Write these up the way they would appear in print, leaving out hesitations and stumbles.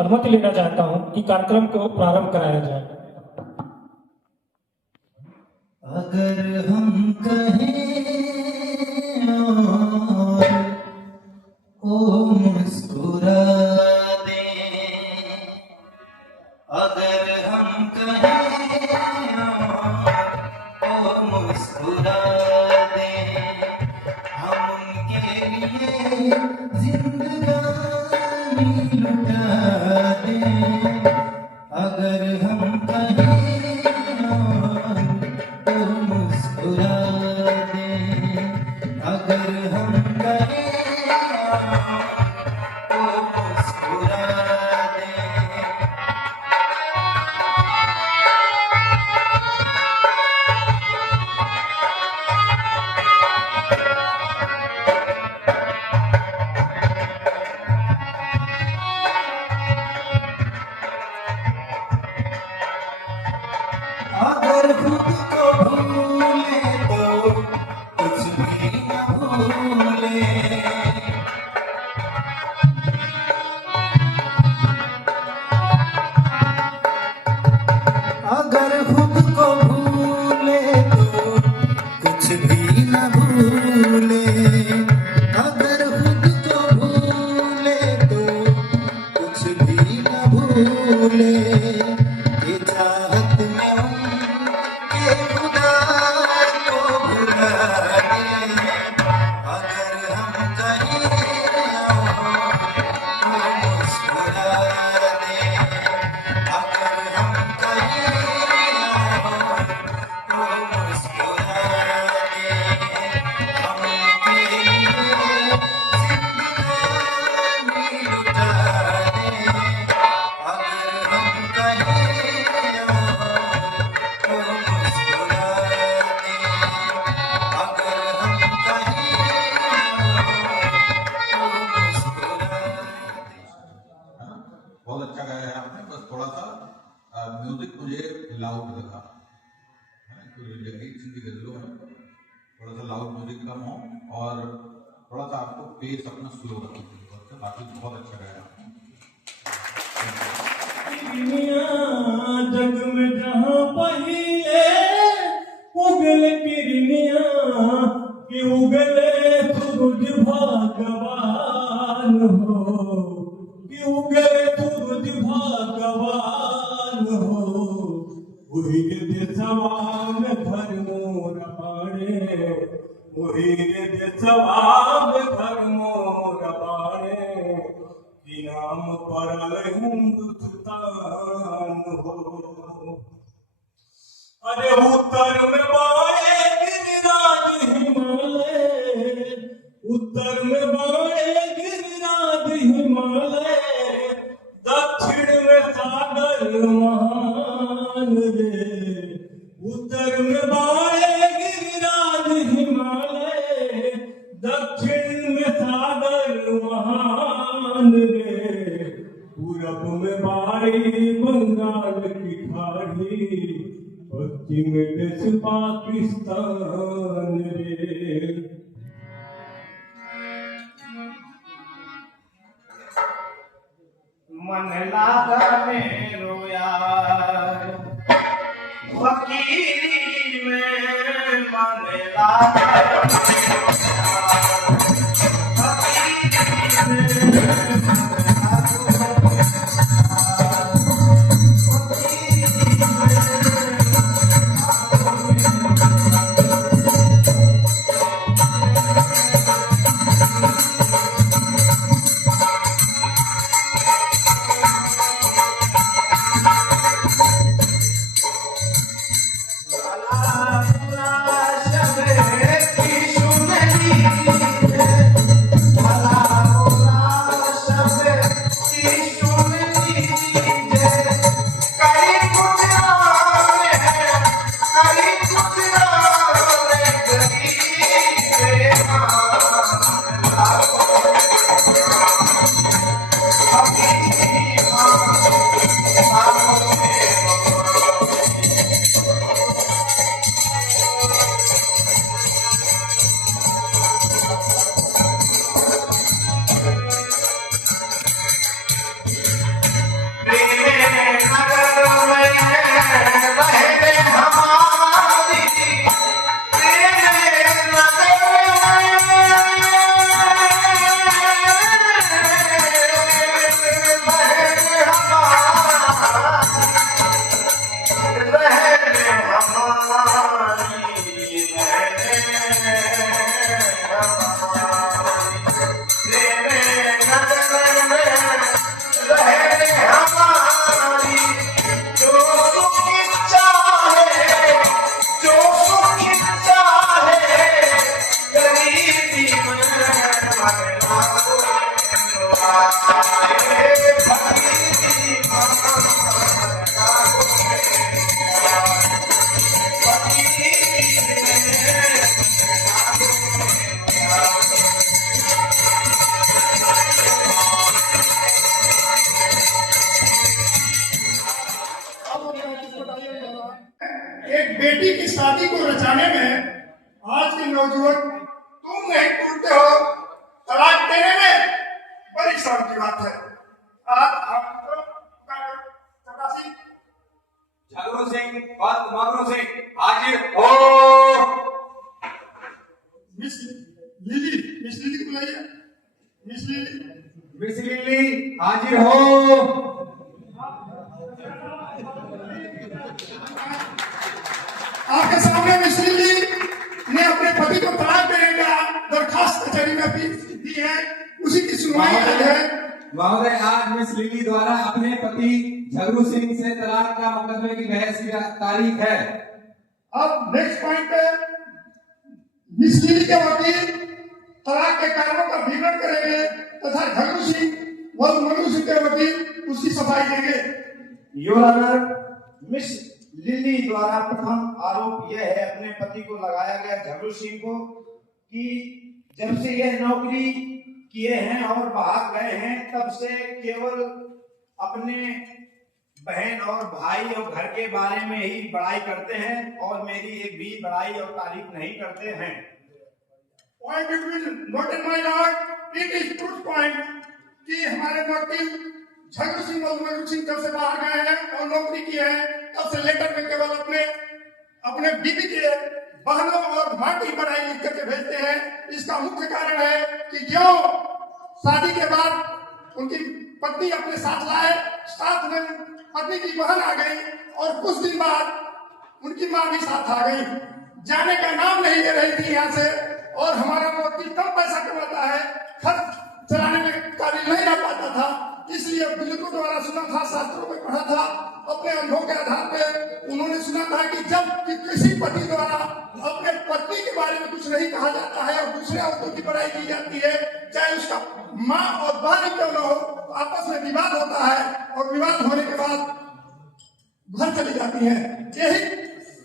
अनुमति लेना चाहता हूं कि कार्यक्रम को प्रारंभ कराया जाए। अगर हम कहें और ओ मुस्कुरा दें, अगर हम कहें और ओ मुस्कुरा दें, हम उनके लिए जिंदगानी लुटा दें। अगर हम कहें तो मुस्कुरा दें, अगर हम कहें तो मुस्कुरा दें। अगर खुद को भूले तो कुछ भी न भूले, अगर खुद को भूले तो कुछ भी न भूले, अगर खुद को भूले तो कुछ भी न भूले। ये चाहत में उनके खुदा को भुला दें, अगर हम कहें तो मुस्कुरा दें, अगर हम कहें तो मुस्कुरा दें। हम उनके लिए जिंदगानी लुटा दें, अगर हम कहें तो मुस्कुरा दें, अगर हम कहें तो मुस्कुरा दें। बहुत अच्छा गाया है आपने, बस थोड़ा सा म्यूजिक मुझे लाउड लगा, जगजीत सिंह की गजलों में थोड़ा सा लाउड म्यूजिक कम हो और थोड़ा सा आपको पेस अपना स्लो रखना चाहिए। बाकी बहुत अच्छा गाया आपने। जग में जहां पहिले उगल किरनिया कि उगले सूरज भगवान हो, कि उगले सूरज भगवान हो। वही देशवा में घर मोर बाणे, वही देशवा में घर मोर बाणे, कि नाम परल हिंदुस्तान हो। अरे उत्तर में बाणे गिरिराज हिमालय, उत्तर में बाणे गिरिराज हिमालय, दक्षिण में सागर महान रे। उत्तर में बाणे गिरिराज हिमालय, दक्षिण में सागर महान रे। पूरब में बाड़ी बंगाल की खाड़ी, पश्चिम में देश पाकिस्तान रे। मन लागा मेरो यार फकीरी में, मन लागा मेरो यार फकीरी में, शबे एक बेटी की शादी को रचाने में आज के नौजवान तुम नहीं टूटते हो, तलाक देने में बड़ी शर्म की बात है। आज आप झगड़ू सिंह और मगरू सिंह हाजिर हो। मिस लिली को बुलाइए। मिस लिली हाजिर हो। आपके सामने मिस लिली ने अपने पति को तलाक देने का दरखास्त कचहरी में दी है, उसी की सुनवाई आज है। महोदय, आज मिस लिली द्वारा अपने पति झगड़ू सिंह से तलाक का मुकदमे की बहस की तारीख है। अब नेक्स्ट पॉइंट पे मिस लिली के वकील तलाक के कारणों का विवरण करेंगे तथा झगड़ू सिंह व मगरू सिंह के वकील उसकी सफाई देंगे। योर ऑनर, मिस लिली द्वारा प्रथम आरोप यह है अपने पति को लगाया गया झगड़ू सिंह को कि जब से यह नौकरी किए हैं और बाहर गए हैं तब से केवल अपने बहन और भाई और घर के बारे में ही बड़ाई करते हैं और मेरी एक भी बड़ाई और तारीफ नहीं करते हैं। Point noted my Lord, it is truth point कि हमारे वकील झगड़ू सिंह और मगरू सिंह जब से बाहर गए हैं और नौकरी की है तब से लेटर में केवल अपने बीबी के बहनों और मां की बड़ाई लिख करके भेजते हैं। इसका मुख्य कारण है कि जो शादी के बाद उनकी पत्नी अपने साथ लाए, साथ में पत्नी की बहन आ गई और कुछ दिन बाद उनकी मां भी साथ आ गई। जाने का नाम नहीं ले रही थी यहाँ से और हमारा वकील कम पैसा कमाता है, खर्च चलाने में काबिल नहीं रह पाता था, इसलिए बुजुर्गों द्वारा सुना था, शास्त्रों में पढ़ा था, अपने अनुभव के आधार पे उन्होंने सुना था कि जब किसी पति द्वारा अपने पत्नी के बारे में कुछ नहीं कहा जाता है और दूसरे औरतों की बड़ाई की जाती है, चाहे उसका माँ और बहन क्यों न हो, तो आपस में विवाद होता है और विवाद होने के बाद घर चली जाती है। यही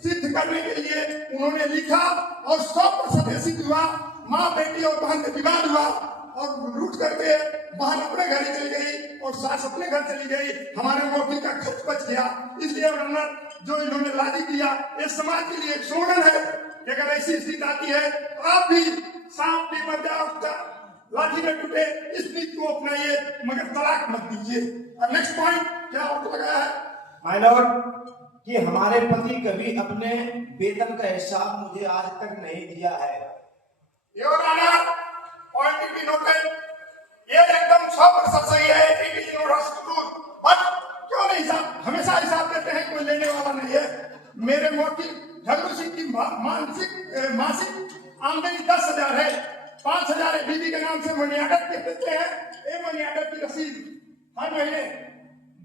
सिद्ध करने के लिए उन्होंने लिखा और 100% सिद्ध हुआ। माँ बेटी और बहन में विवाद हुआ और रूठ करके बहन अपने घर चली गई और सास अपने घर चली गई। हमारे वकील का खर्च बच गया। इसलिए जो इन्होंने लाजी किया ये समाज के लिए एक स्लोगन है कि अगर ऐसी स्थिति आती है तो आप भी सांप भी मर जाओ, लाठी में टूटे, इस नीति को अपनाइए मगर तलाक मत दीजिए। और नेक्स्ट पॉइंट क्या आपको लगाया है माय लॉर्ड कि हमारे पति कभी अपने वेतन का हिसाब मुझे आज तक नहीं दिया है। Your honour, point to be noted, ये एकदम 100% सही है। It is your truth, but क्यों नहीं साहब हमेशा हिसाब देते हैं, कोई लेने वाला नहीं है। मेरे वकील झगड़ू सिंह की मासिक आमदनी 10,000 है, 5,000 बीबी के नाम से मनी ऑर्डर के देते हैं, ये मनी ऑर्डर की रसीद हर महीने।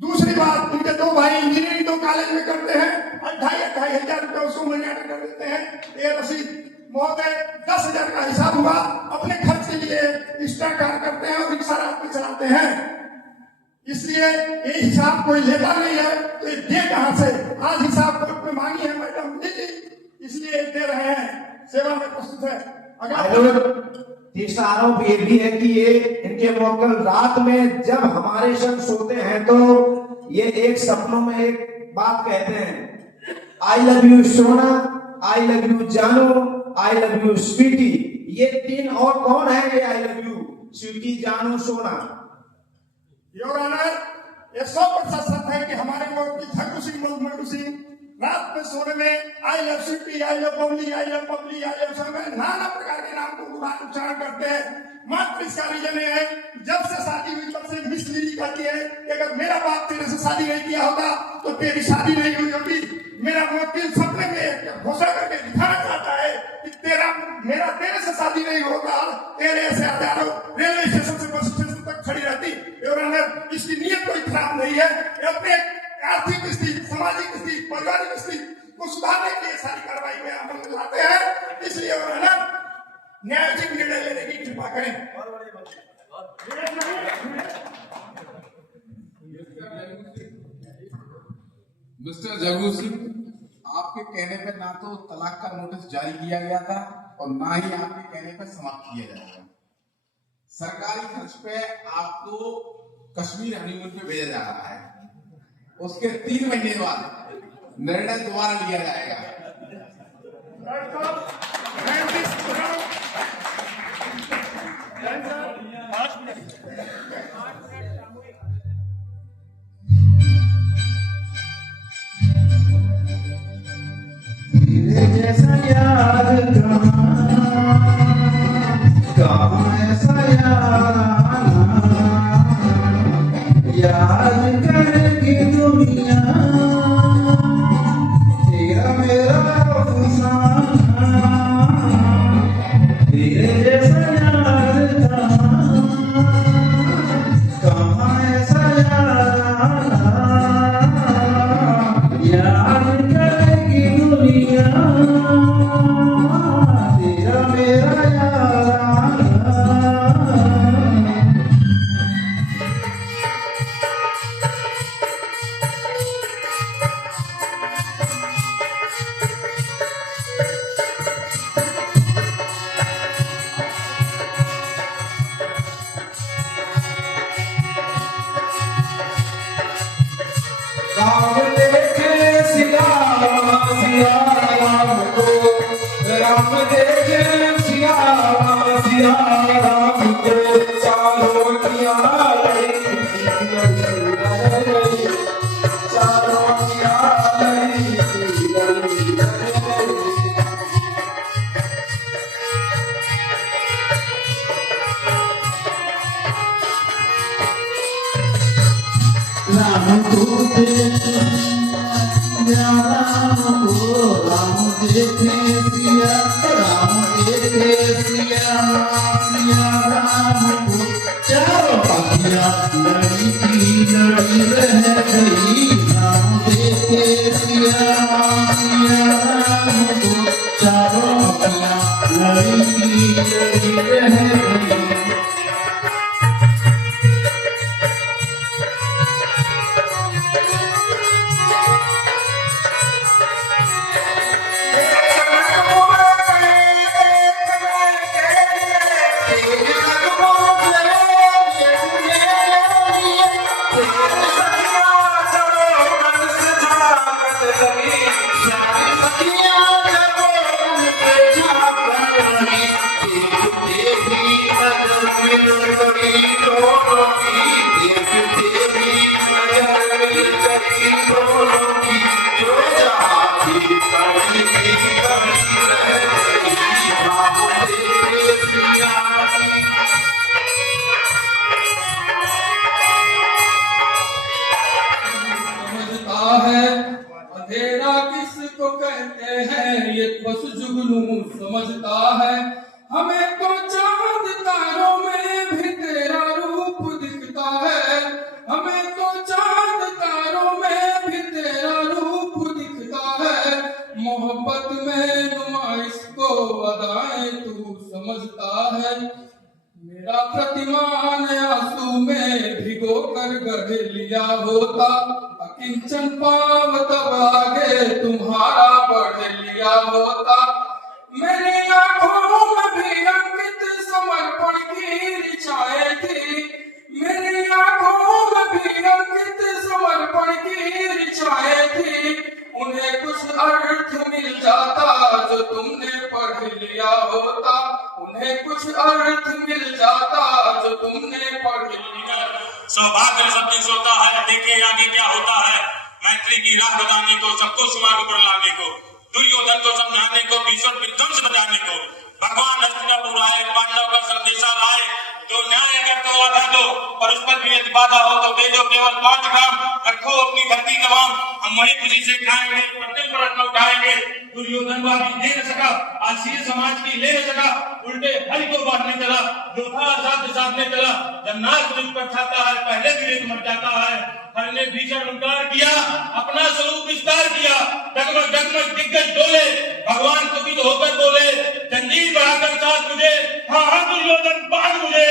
दूसरी बात, उनके 2 भाई इंजीनियरिंग 2 कॉलेज में करते हैं, 2,500 हजार रुपये उसको मनी ऑर्डर कर देते हैं, ये रसीद। महोदय 10,000 का हिसाब हुआ, अपने खर्च के लिए एक्स्ट्रा कार करते हैं और रिक्शा रात में चलाते हैं, इसलिए ये हिसाब कोई लेता नहीं है तो ये दे कहां से? आज हिसाब कोर्ट में मांगी है मैडम दी, इसलिए दे रहे हैं, सेवा में प्रस्तुत है। अगर तीसरा आरोप ये भी है कि ये इनके मोकल रात में जब हमारे संग सोते हैं तो ये एक सपनों में एक बात कहते हैं, आई लव यू सोना, आई लव यू जानू, आई लव यू स्वीटी। ये 3 और कौन है ये आई लव यू स्वीटी जानू सोना? योर ऑनर, ये 100% सत्य है कि हमारे झगड़ू सिंह मगरू सिंह रात में सोने में I love Sweety, I love Babli, I love Babli, I love समय नाना प्रकार के नाम को उच्चारण करते हैं। मात्र इसका रीजन है जब से शादी हुई तब से मिस लिली कहती है कि अगर मेरा बाप तेरे से शादी नहीं किया होता तो तेरी शादी नहीं हुई होती। मेरा वकील सपने में घोषणा करके दिखाना चाहता है कि मेरा तेरे से शादी नहीं होगा, तेरे ऐसे हजारों रेलवे स्टेशन से बस स्टेशन तक खड़ी रहती। इसकी नीयत कोई खराब नहीं है, अपने आर्थिक स्थिति, सामाजिक स्थिति, पारिवारिक स्थिति को सुधारने के लिए सारी कार्रवाई में अमल में लाते हैं। इसलिए न्यायोचित निर्णय लेने की कृपा करें। मिस्टर झगड़ू सिंह, आपके कहने पर ना तो तलाक का नोटिस जारी किया गया था और ना ही आपके कहने पर समाप्त किया जाएगा। सरकारी खर्च पे आपको कश्मीर हनीमून पे भेजा जा रहा है। उसके 3 महीने बाद निर्णय दोबारा लिया जाएगा। तेरे जैसा यार कहाँ ऐसा यार आना, याद करेगी दुनिया तेरा मेरा अफसाना। तेरे जैसा यार कहाँ ऐसा यार आना, याद करेगी दुनिया तेरा मेरा यार आना। राम देखे सिया सिया राम को, राम देखे सिया सिया राम को, चारों किया चारों किया राम को राम देखे सिया सिया राम को, चारों पतिया लड़ी की लड़ी रह गई। राम देखे सिया राम को, चारों पतिया लड़ी की लड़ी रह गई। अंधेरा किसको कहते हैं ये बस जुगनू समझता है। हमें तो चांद तारों में भी तेरा रूप दिखता है, हमें तो चांद तारों में भी तेरा रूप दिखता है। मोहब्बत में नुमाइश को अदाएं तू समझता है। मेरा प्रतिमान आंसू में भिगो कर गढ़ लिया होता, अकिंचन पाव तब आगे तुम्हारा बढ़ लिया होता। मेरी आंखों में भी अंकित समर्पण की ऋचाएं थी, मेरी आंखों में भी अंकित समर्पण की ऋचाएं थी। उन्हें कुछ अर्थ मिल जाता जो तुमने पढ़ लिया होता, उन्हें कुछ अर्थ मिल जाता जो तुमने पढ़ लिया। सौभाग्य सबकी होता है, देखे आगे क्या होता है। मैत्री की राह बताने को, सबको सुमार्ग पर लाने को, दुर्योधन को समझाने को, भीषण विध्वंस बचाने को भगवान हस्तिनापुर आए, पांडव का संदेशा लाए। जो न्याय अगर तो आधा दो, पर उस पर भी यदि बाधा हो तो दे दो केवल 5 ग्राम। रखो अपनी धरती तमाम, हम वही खुशी से खाएंगे, प्रत्येक पर उठाएंगे। दुर्योधन को भी दे न सका, आशीष समाज की ले न सका, उल्टे हरि को बांटने चला, जो था साथ साधने चला। जब नाश मुझ पर छाता है, पहले विवेक मर जाता है। हर ने भीषण उद्धार किया, अपना स्वरूप विस्तार किया। डगमग डगमग दिग्गज डोले, भगवान कुपित होकर बोले, जंजीर बढ़ाकर साथ मुझे, हाँ हाँ दुर्योधन बांध मुझे।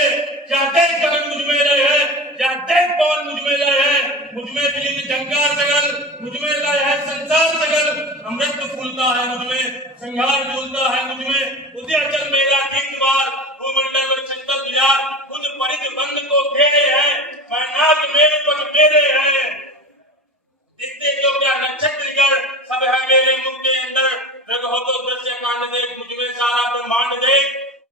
क्या देख गगन मुझ में लय है, क्या देख पवन मुझ में लय है। मुझ में दिली में जंकार सगल, मुझ में लय है संसार सगल। अमृत फूलता है मुझ में, संघार झूलता है मुझ में, उद्याचल में